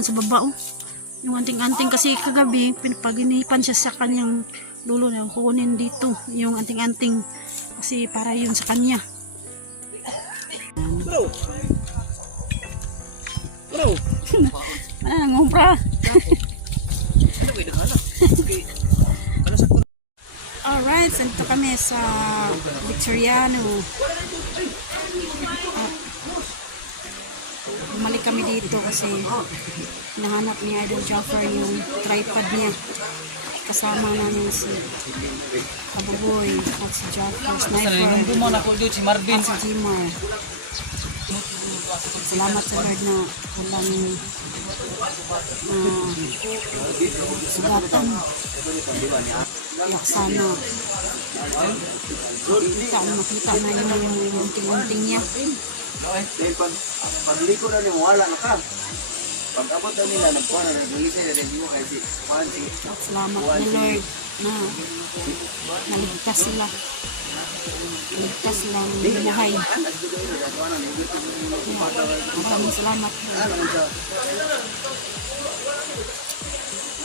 pinagtatakpan sa baba, oh. Yung anting-anting kasi kagabi, pinapaginipan siya sa kanyang lulo na kukunin dito. Yung anting-anting kasi para yun sa kanya. Bro. Bro. Ngumpra. Ano kayo naghala? Okay. Ano sa Alright, sandito kami sa Victoriano. Bumalik kami dito kasi nahanap ni Idol Jaffer yung tripod niya. Kasama namin si Kabuboy at si Jaffer Sniper si Marvin. at si Jimar. Salamat sa Lord na walang sugatan. Kaya sana makita na yung unting-unting niya. Pagliko na ni wala na ka. Pag-abot na nila, nagkuha na nag-release na rin mo kasi Salamat na Lord na naligtas sila. Naligtas sila ng buhay. Maraming salamat.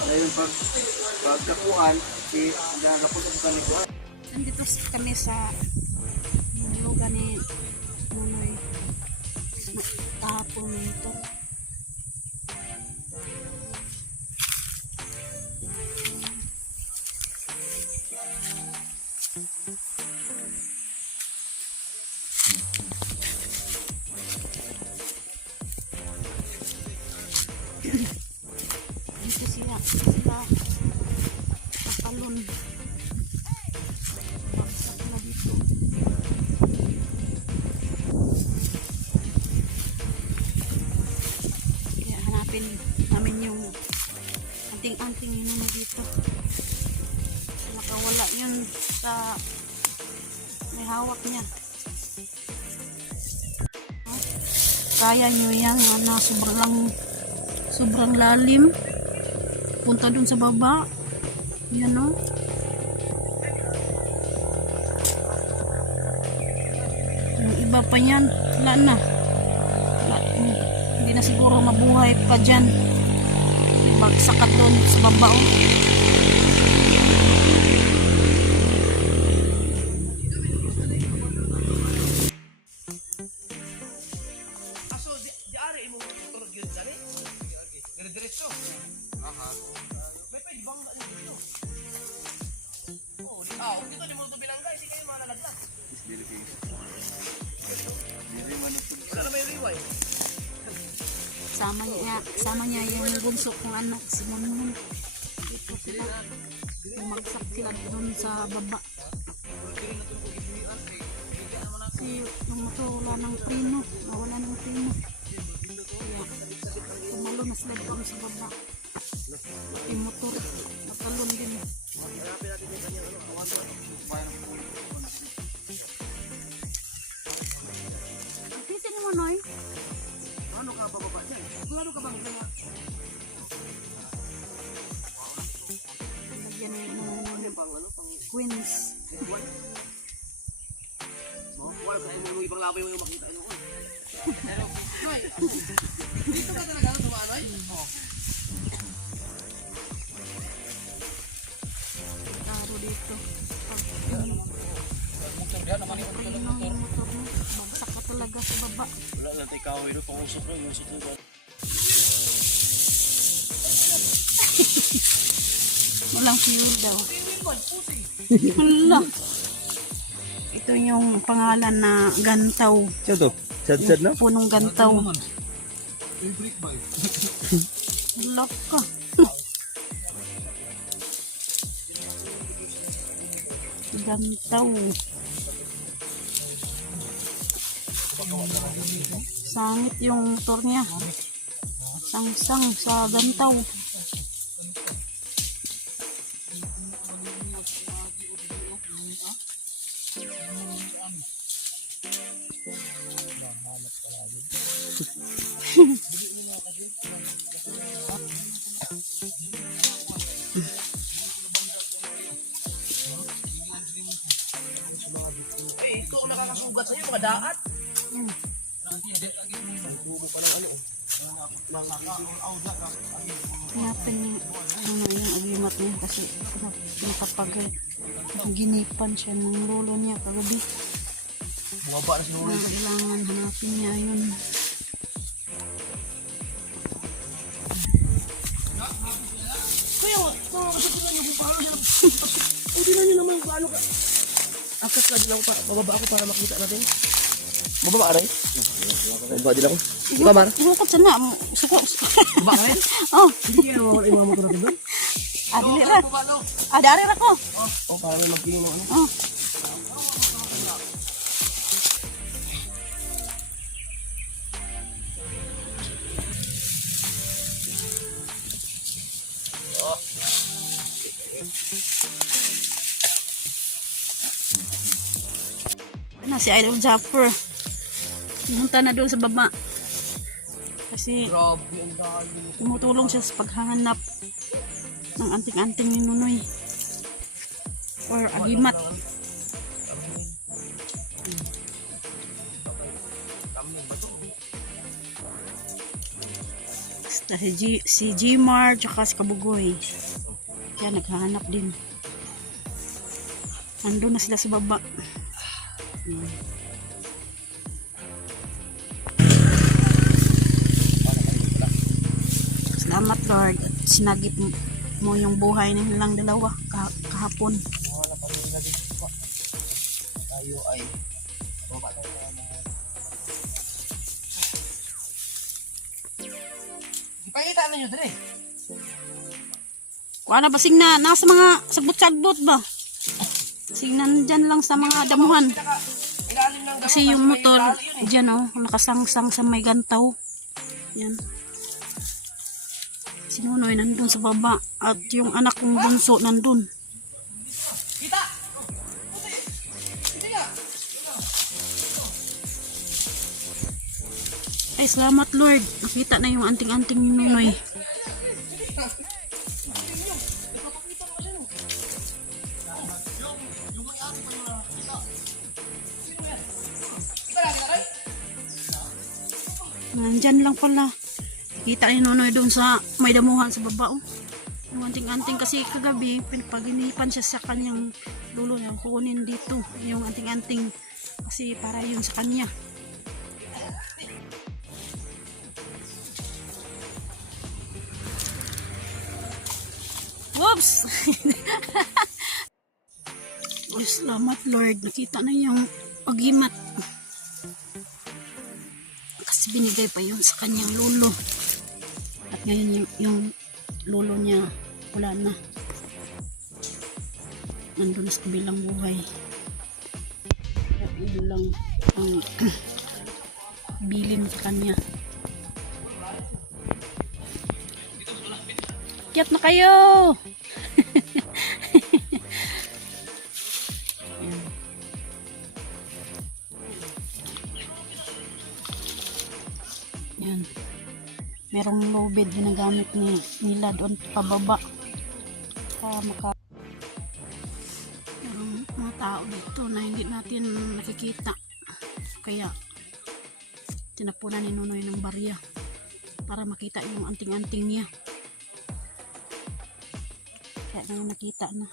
Ngayon pagkakuhan, si nagkaputok kami ko. Nandito kami sa lugar ni Nunoy. Kahapon nito. Dito sila kapalon. Baksak na dito. Kaya hanapin namin yung anting-anting yun naman dito. Nakawala yun sa may hawak niya. Kaya nyo yan na sobrang lalim. Punta dun sa baba. Yan o. Yung iba pa yan. Wala na. Hindi na siguro mabuhay pa dyan. Bagsakat dun sa baba o. Diretso. Aha. May pwede bang ano dito? Oo, dito di mo ito bilangga, hindi kayo manalaglag. Sana may riway. Sama niya yung bunso kong anak si Monmon. Dito sila. Umagsak sila dun sa baba. Kasi yung motor wala ng preno. Nawala ng preno. Tumalo na sila doon sa baba. Yung motor natalon din. Pisin mo, Noy. Ano ka bababa dyan? Ano ka bang kaya? Lagyan Queens. Wala ko kung ibang labay mo yung makita nyo. Noy, dito ka talaga dumaan, Noy? Araw dito. Yung motor mo. Bagsak ka talaga sa baba. Wala lang tayo kahoy doon, pangusok doon, usok doon. Walang fuel daw. Hala. Ito yung pangalan na gantaw. Siya to? Sad no? Punong gantaw. Hala ka. Gantaw. Sangit yung motor niya. Sangsang sa gantaw. Ito ang nakakasugat sa'yo, mga daat. Hanapin niya ano yung agimat niya kasi ginipan siya ng lolo niya kagabi. Bumaba na si Lolo. Kailangan hanapin niya yun. Kaya, masatunan niyo kung paano yan. Hindi na niyo naman kung paano ka. Akas ka din ako pa. Bababa ako para makita natin. Bababa rin? Bababa din ako. Ikaw, Mar? Bukod sana. Suko. Bababa ka rin? Oh. Hindi kaya mawala yung mga motor natin doon? Dili ra. Dari ra ko. Oh, para may magpili mo ano. Oh. Na si Idol Japper. Pumunta na doon sa baba. Kasi Grabe, ang dami. tumutulong siya sa paghahanap ng anting-anting ni Nunoy. Or agimat. Basta si Gmar tsaka si Kabugoy. Kaya naghahanap din. Nandun na sila sa baba. Salamat Lord. Sinagip mo yung buhay nilang dalawa kahapon. Tayo ay baba tayo ng mga ipakita ninyo din eh. Kuha na ba na nasa mga sagbot-sagbot ba? Sing nandyan lang sa mga damuhan. Ilalim ng Kasi yung motor dyan oh, nakasangsang sa may gantaw. Yan. Si Nunoy nandun sa baba at yung anak kong bunso nandun. kita. Ay salamat Lord. Nakita na yung anting-anting ni Nunoy. Nandyan lang pala. Kita ni Nunoy doon sa may damuhan sa baba. Oh. Yung anting-anting kasi kagabi, pinapaginipan siya sa kanyang lulo niya. Kukunin dito yung anting-anting kasi para yun sa kanya. Whoops! Oh, salamat Lord. Nakita na yung agimat. Kasi binigay pa yun sa kanyang lolo. At ngayon yung lolo niya wala na. Nandun sa kabilang buhay. At yun lang ang bilin sa kanya. Kiyat na kayo! Ayan. Yan. Merong lubid ginagamit nila doon pababa. Para merong mga tao dito na hindi natin nakikita. Kaya tinapunan ni Nunoy ng barya para makita yung anting-anting niya. Kaya ngayon nakita na.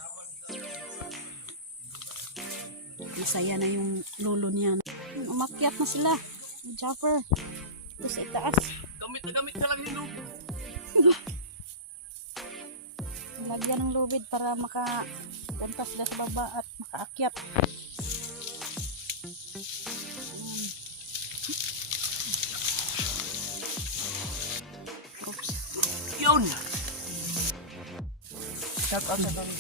Masaya na yung lolo niya. Umakyat na sila. Japper. Ito sa itaas. Gamit na gamit talaga yung loob. Lagyan ng lubid para makapunta sila sa baba at makaakyat. Oops. Yun! Shout out sa dami.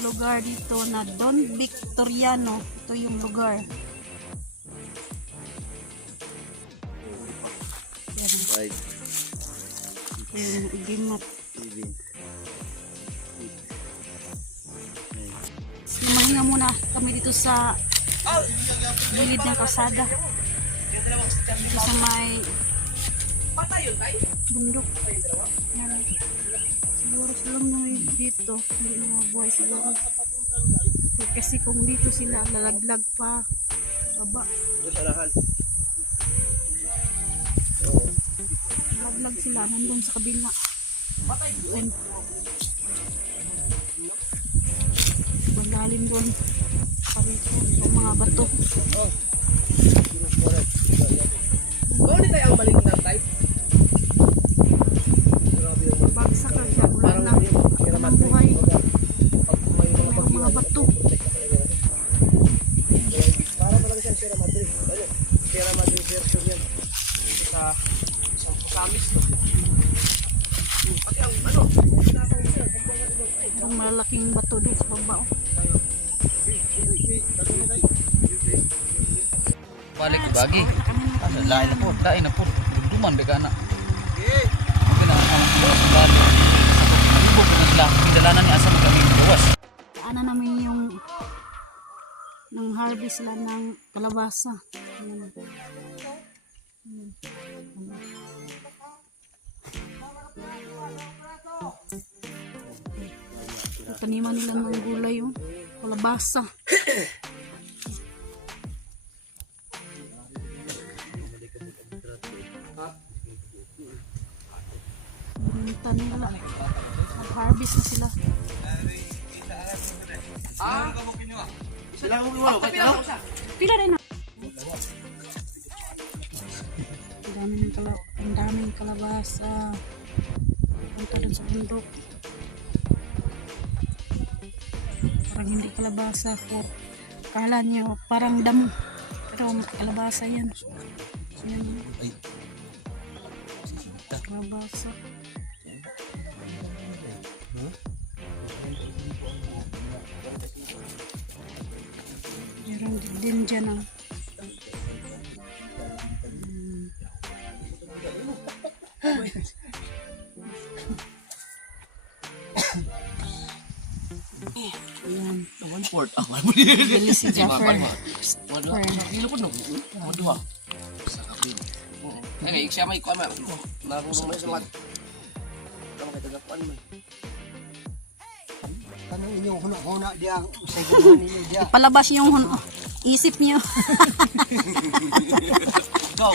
Lugar dito na Don Victoriano. Ito yung lugar. Yan. Right. Yung agimat. Lumahinga muna kami dito sa gilid ng kalsada. Dito sa may bundok. Yan. Siguro sila mga dito. Hindi na mabuhay siguro. Kasi kung dito sila lalaglag pa baba. nagbulag sila nandun sa kabila. Doon. Malalim doon. Parito yung mga bato. Oo, di tayo ang maling na tayo. Bagsak na siya. Ulan na. Ang buhay. May mga bato. Para talaga siyang Sierra Madre. Ano? Sierra Madre version yan. Sa Kamis. Pati ang ano? Ang malaking bato doon sa baba. Balik ke bagi. Lain na po, lain na po. Duman beka na. Mungkin ang buwas balik. Ibu ko na sila. Pidalanan ni asa kami buwas. Ano namin yung nang harvest sila ng kalabasa. Ayan. Taniman nila ng gulay yung kalabasa. Bunta nila. Nag-harvest na sila. Sila ang umiwalo. Pila rin na. Ang daming kalabasa. Punta dun sa bundok. Parang hindi kalabasa po. Kala nyo parang damo. Pero kalabasa yan. Yan. Kalabasa. Meron din dyan ang ayan. Port. Ah, Bili si Jaffer. Kilo ko no. Waduh. Ay, siya may kuan ma. Marunong may samat. Kamu kay tagakuan man. Kanang inyong huna-huna di ang seguran ninyo di. Palabas yung isip niyo. Go.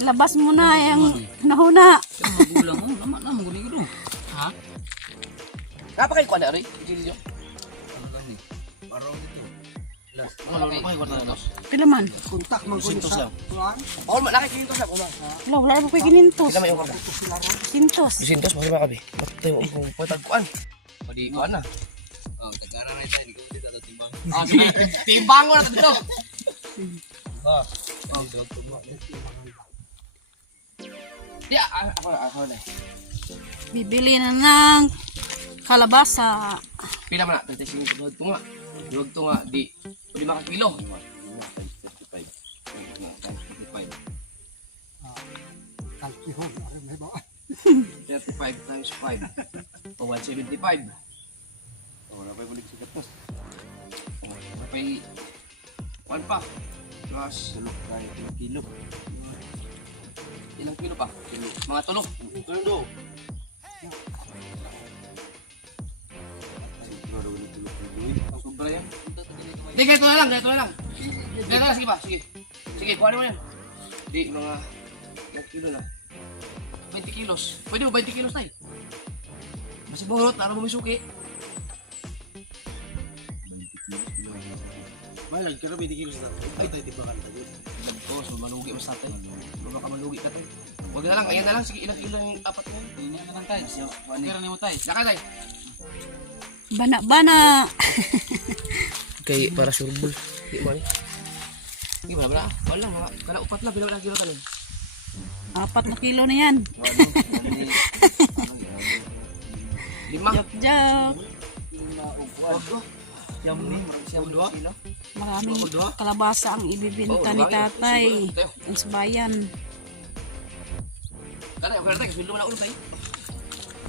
Labas mo na yung nahuna. Magulang mo, lama na muli ko do. Ha? Apa kay kuan ari? Dili yo. Ano lang ni? Araw dito. Ano kay kuan na. Pilaman. Kontak man ko sa kuan. Oh, malaki kinto sa kuan. Wala mo pa ginintos. Kita may kuan. Gintos. Sintos mo ba kabi? Tayo ko patag kuan. Padi kuan na. Oh, tagara na ito, hindi ko dito timbang. Ah, sige. Timbang mo na dito. Ah, dito tumbang. Di ako na. Bibili na ng kalabasa. Pila man na, 35 duwag tunga. Duwag tunga di 5 ka kilo. 35 times 5. O 175. Wala pa balik sa kapos. Kapay 1 pa. Plus Sulok tayo kilo. ilang kilo pa? Mga tulok. Tulong do. Ang sobra yan. Hindi, ganito na lang. Ganito na lang. Sige ba? Sige. Sige, kuhanin mo yan. Di, mga ilang kilo na. 20 kilos. Pwede mo, 20 kilos tayo. Basta bunot, para mo may suki. Malag ka na 20 kilos na. Ay, tayo tibakan tayo. Oo, so malugi mas natin. Baka ka malugi ka tayo. Huwag na lang, ayan na lang. Sige, ilang kilo yung apat mo. Ini na lang tayo. Kira ni mo tayo. Laka tayo. Bana. Kay para surbol. Di mo Di mo na. Wala, mga kana upat lang. Bilang kilo tayo. 4 na kilo na yan. 5. Joke. Siyam ni, siyam dua. Maraming kalabasa ang ibibinta ni tatay. Ang sabayan. Kana, okay na tayo. Kasi mo na ulo tayo.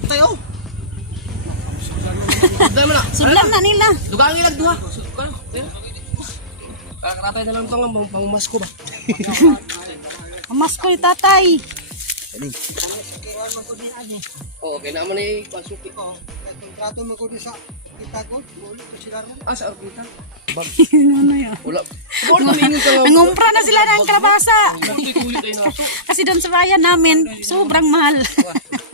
Tayo. Dahil mo na. Sudlan na nila. Dugang ilag duha. Kano? Kakatay na lang ito nga. Pangumas ko ba? Amas ko ni tatay. Oo, okay naman eh. Pasuki ko. Kontrato mo ko sa Itagod. Ulit ko sila ron. Ah, sa orbita. Ano yan? Wala. Wala, maingin ka nga. Nangumpra na sila ng kalabasa. Kulit-kulit tayo na. Kasi kasi doon sa bayan namin, sobrang mahal.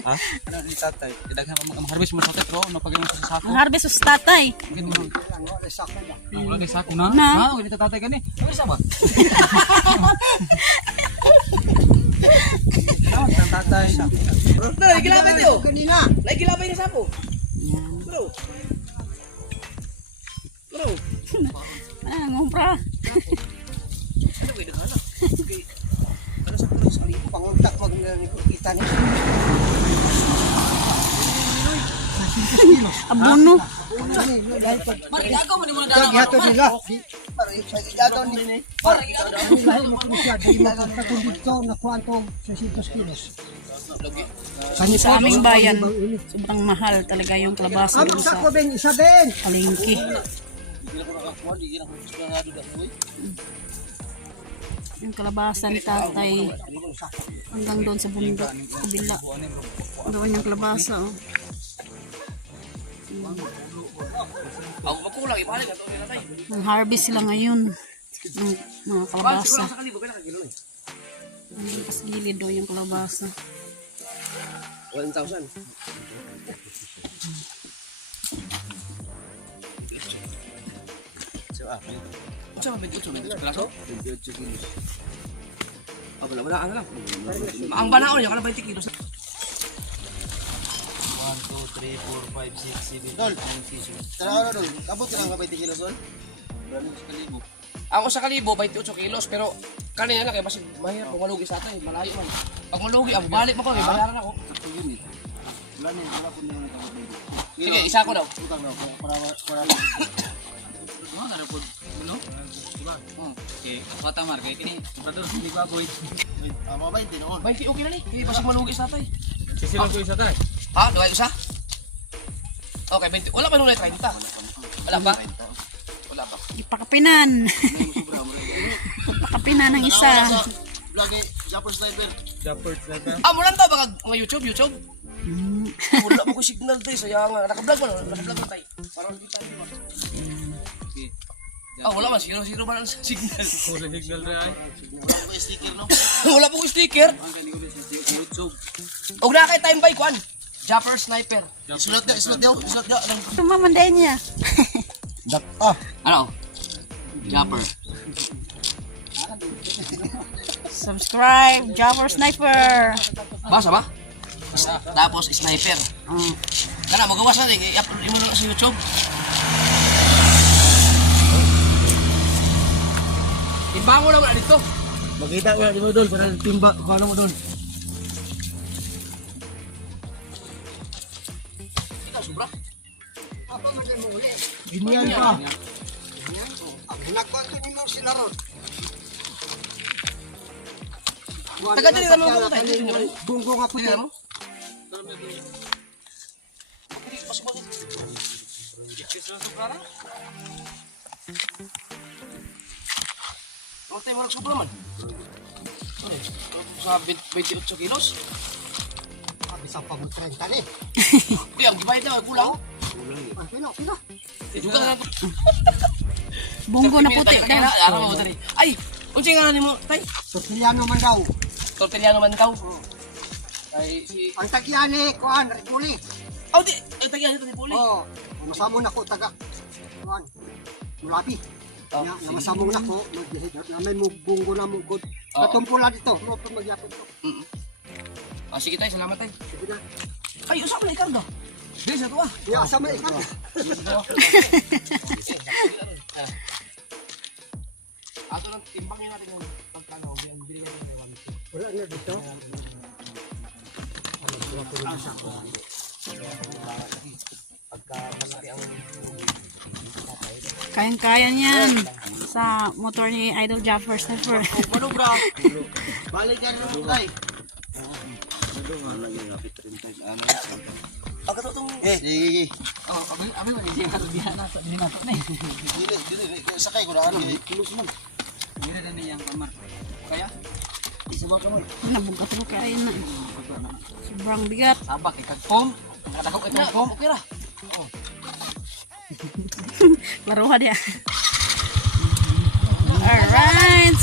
Ha? Ano ni tatay? Idaghan pa mag-harvest mo sa tatay bro, no pag sa sako. Ang harvest sa tatay. Wala kay sako na. Na. Ha, wala ta tatay gani. Ano sa ba? Tatay. Bro, lagi labay tayo. Kanina. Lagi labay na sapo. Bro. Bro. Ah, ngumpra. Ano ba yung hanap? Okay. Ano sa pulo sa libo? Panguntak pag kita niya. Abono. Ginagawa mo ni muna dalawa. Gihato nila. Para sa ginagawa ni. Para Lahi mo kung siya, di mo katulid ko na kuwantong 600 kilos. Sa aming bayan, sobrang mahal talaga yung kalabasa Ano doon sa sa ko, Ben? Isa, Ben! palengke. Yung kalabasa ni tatay hanggang doon sa bundok, kabila. Doon yung kalabasa, oh. ako makulang ibalik ato ni tatay. Ang harvest sila ngayon ng mga kalabasa. Sa kalibo kaya kilo eh. Ang pas gilid doon yung kalabasa. 1,000. So, Sa 28 piraso? 28 kilos. Wala ano lang. Ang banaon niya kana 20 kilos. 1 2 3 4 5 6 7 Dol. 8 9 10. Tara na dol. Kabot ka lang ka 20 kilos dol. Ang sa kalibo 28 kilos pero kanina lang kay mas mahirap kung malugi sa atin, malayo man. Pag malugi ang balik mo ko, may bayaran ako. Wala na, wala ko na nakabot dito. Sige, isa ko daw. Utang na para Ano na report? Ano? Diba? Okay, kata mar kay kini. Brother, hindi ko avoid. mga 20 noon. 20 okay na ni. Kaya basig malugi sa atin. Sisilang ko isa tay. Ha, duwa isa? Okay, 20. Wala pa nung 30. Wala pa? Wala pa. Ipakapinan. Ipakapinan ng isa. Lagi Japper Sniper. Ah, mula to baka mga YouTube. Wala mo ko signal tayo. Saya nga. Naka-vlog mo. Naka-vlog mo tayo. Parang kita mo. Ah, wala man. Zero ba ang signal? Wala signal na ay. Wala ko sticker no. Wala po ko sticker. YouTube. Huwag na kay time by kuan. Japper Sniper. Isulot daw. Tumamanday niya. Ano? Japper. Subscribe, Jabber Sniper. Basa ba? Tapos sniper. Kana magawas na i-upload mo na sa YouTube. Ibango lang na dito. Makita ko na di mo dol para timba paano mo dol. Ikaw sobra. Ganyan pa. Nagkwanto ni mo sila ron. Taga dili naman ko tayo. Bunggo nga po Dili dyan. naman. Huwag tayo marag sobra man. Sa 28 kilos. Bisa pa mo 30 ni. Kuya, ang gibayad na, kulang. Pino. Juga na lang. Bunggo na puti. Kaya araw mo tani. Ay, unsa nga nimo, tay? Tortillano man daw. Tortillano man daw. Ay, si Ang tagyani, kuan, Ripuli. Oh, di, ay tagyan ito ni Puli. Oo. Masamo na ko taga. Kuan. Mulabi. Ya, namasamo na ko. Namin mo bunggo na mo good. Katumpula dito. Mo pa magyapon ko. Ah, sige tay, salamat tay. Sige na. Ay, usa mo na ikarga. Dili sa tuwa. Ya, asa may ikan. Ato lang timbangin natin yung pagkano, ang bili natin ng 1. Wala na dito. Kayang-kaya niyan sa motor ni Idol Jabber Sniper. Ano bro? Balik ka na tay. Pagka to tong Sige. oh, abi man di ka diha na sa dinato na. Dili sakay ko na kilos man. Dili na niyang kamar. Kaya Nabugat ko kaya na. Sobrang bigat. sabak ikag pom. Nakadakop ito pom. Okay ra. Laruha dia. Alright.